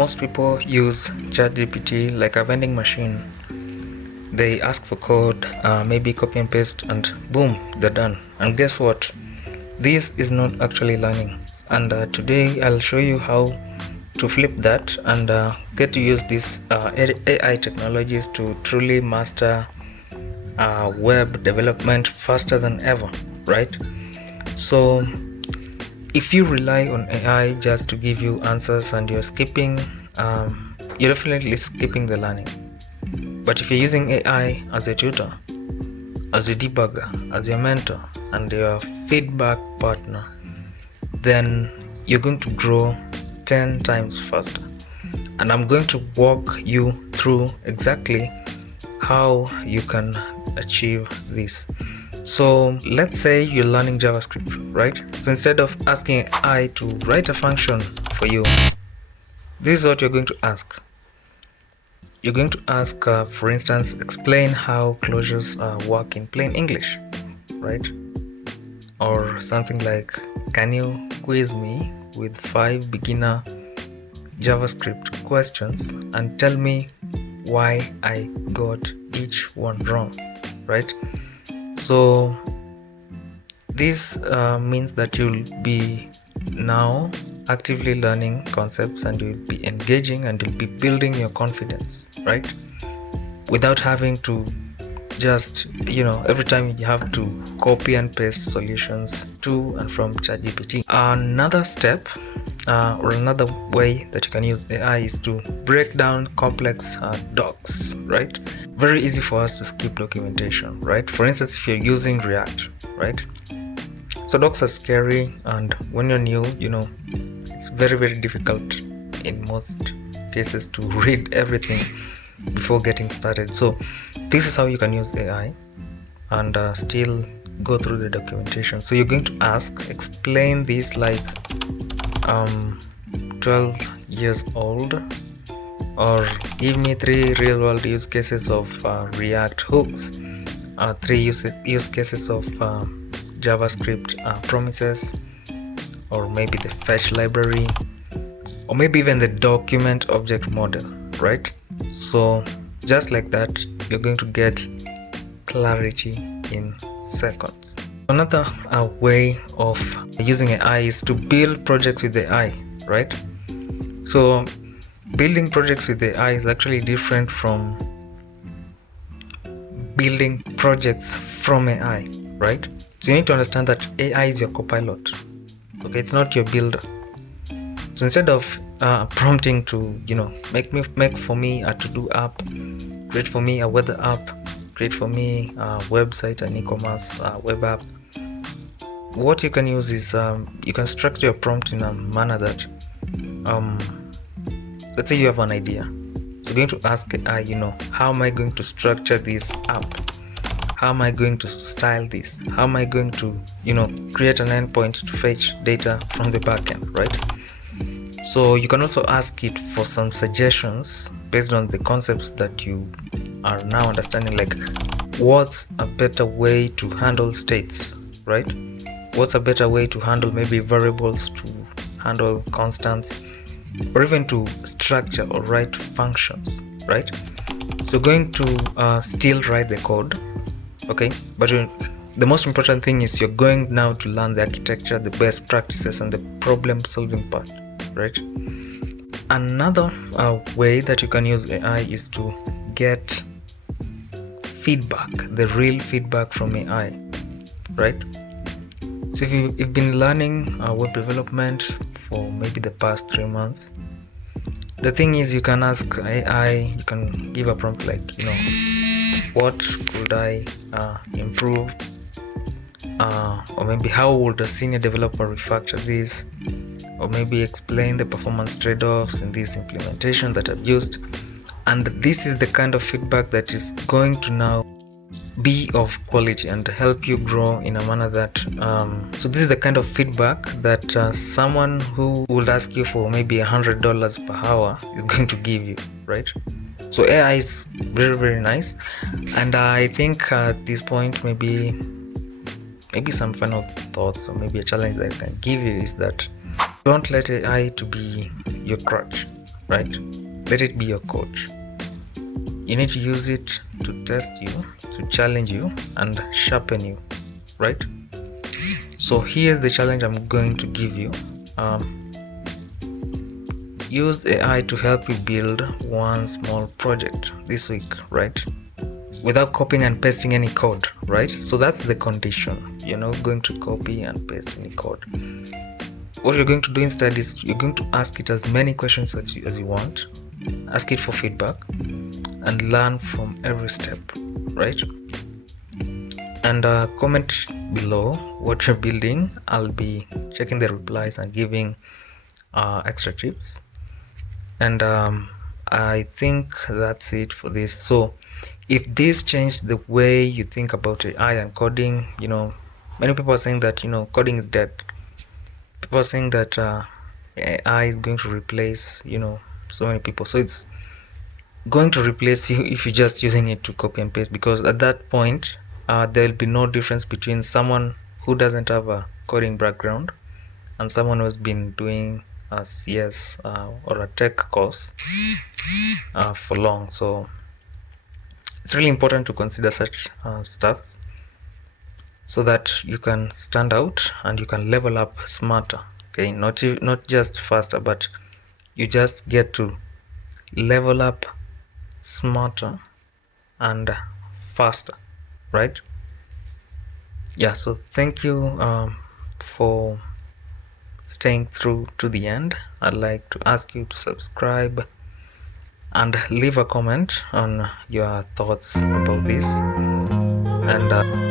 Most people use ChatGPT like a vending machine. They ask for code, maybe copy and paste, and boom, they're done. And guess what? This is not actually learning. And today I'll show you how to flip that and get to use these AI technologies to truly master web development faster than ever, right? So if you rely on AI just to give you answers and you're definitely skipping the learning. But if you're using AI as a tutor, as a debugger, as your mentor, and your feedback partner, then you're going to grow 10 times faster. And I'm going to walk you through exactly how you can achieve this. So let's say you're learning JavaScript, right? So instead of asking AI to write a function for you, this is what you're going to ask. You're going to ask, for instance, explain how closures work in plain English, right? Or something like, can you quiz me with 5 beginner JavaScript questions and tell me why I got each one wrong, right? So this means that you'll be now actively learning concepts and you'll be engaging and you'll be building your confidence, right? Without having to just, every time you have to copy and paste solutions to and from ChatGPT. Another step or another way that you can use AI is to break down complex docs, right? Very easy for us to skip documentation, right? For instance, if you're using React, right? So docs are scary, and when you're new, it's very, very difficult in most cases to read everything before getting started. So this is how you can use AI and still go through the documentation. So you're going to ask, explain this like 12 years old, or give me 3 real-world use cases of React hooks, 3 use cases of JavaScript promises, or maybe the fetch library, or maybe even the document object model, right? So just like that, you're going to get clarity in seconds. Another way of using AI is to build projects with AI, right? So building projects with AI is actually different from building projects from AI, right? So you need to understand that AI is your copilot. Okay, it's not your builder. So instead of prompting to, make for me a to-do app, create for me a weather app, create for me a website, an e-commerce web app, what you can use is you can structure your prompt in a manner that, let's say you have an idea. So you're going to ask AI, how am I going to structure this app? How am I going to style this? How am I going to, create an endpoint to fetch data from the backend, right? So you can also ask it for some suggestions based on the concepts that you are now understanding, like what's a better way to handle states, right? What's a better way to handle maybe variables, to handle constants, or even to structure or write functions, right? So going to still write the code, okay, but the most important thing is you're going now to learn the architecture, the best practices, and the problem solving part, right? Another way that you can use AI is to get feedback, the real feedback from AI, right? So if you've been learning web development for maybe the past 3 months, the thing is you can ask AI, you can give a prompt like, what could I improve, or maybe how would a senior developer refactor this, or maybe explain the performance trade-offs in this implementation that I've used. And this is the kind of feedback that is going to now be of quality and help you grow in a manner that so this is the kind of feedback that someone who would ask you for maybe $100 per hour is going to give you, right? So AI is very, very nice. And I think at this point, maybe some final thoughts, or maybe a challenge that I can give you is that don't let AI to be your crutch. right? Let it be your coach. You need to use it to test you, to challenge you, and sharpen you, right? So here's the challenge I'm going to give you. Use AI to help you build one small project this week, right? Without copying and pasting any code, right? So that's the condition. You're not going to copy and paste any code. What you're going to do instead is you're going to ask it as many questions as you want, ask it for feedback, and learn from every step, right? And comment below what you're building. I'll be checking the replies and giving extra tips. And I think that's it for this. So if this changed the way you think about AI and coding, many people are saying that coding is dead. People are saying that AI is going to replace so many people. So it's going to replace you if you're just using it to copy and paste, because at that point there'll be no difference between someone who doesn't have a coding background and someone who's been doing a CS or a tech course for long. So it's really important to consider such stuff so that you can stand out and you can level up smarter. Okay, not just faster, but you just get to level up smarter and faster, right? Yeah, so thank you for staying through to the end. I'd like to ask you to subscribe and leave a comment on your thoughts about this, and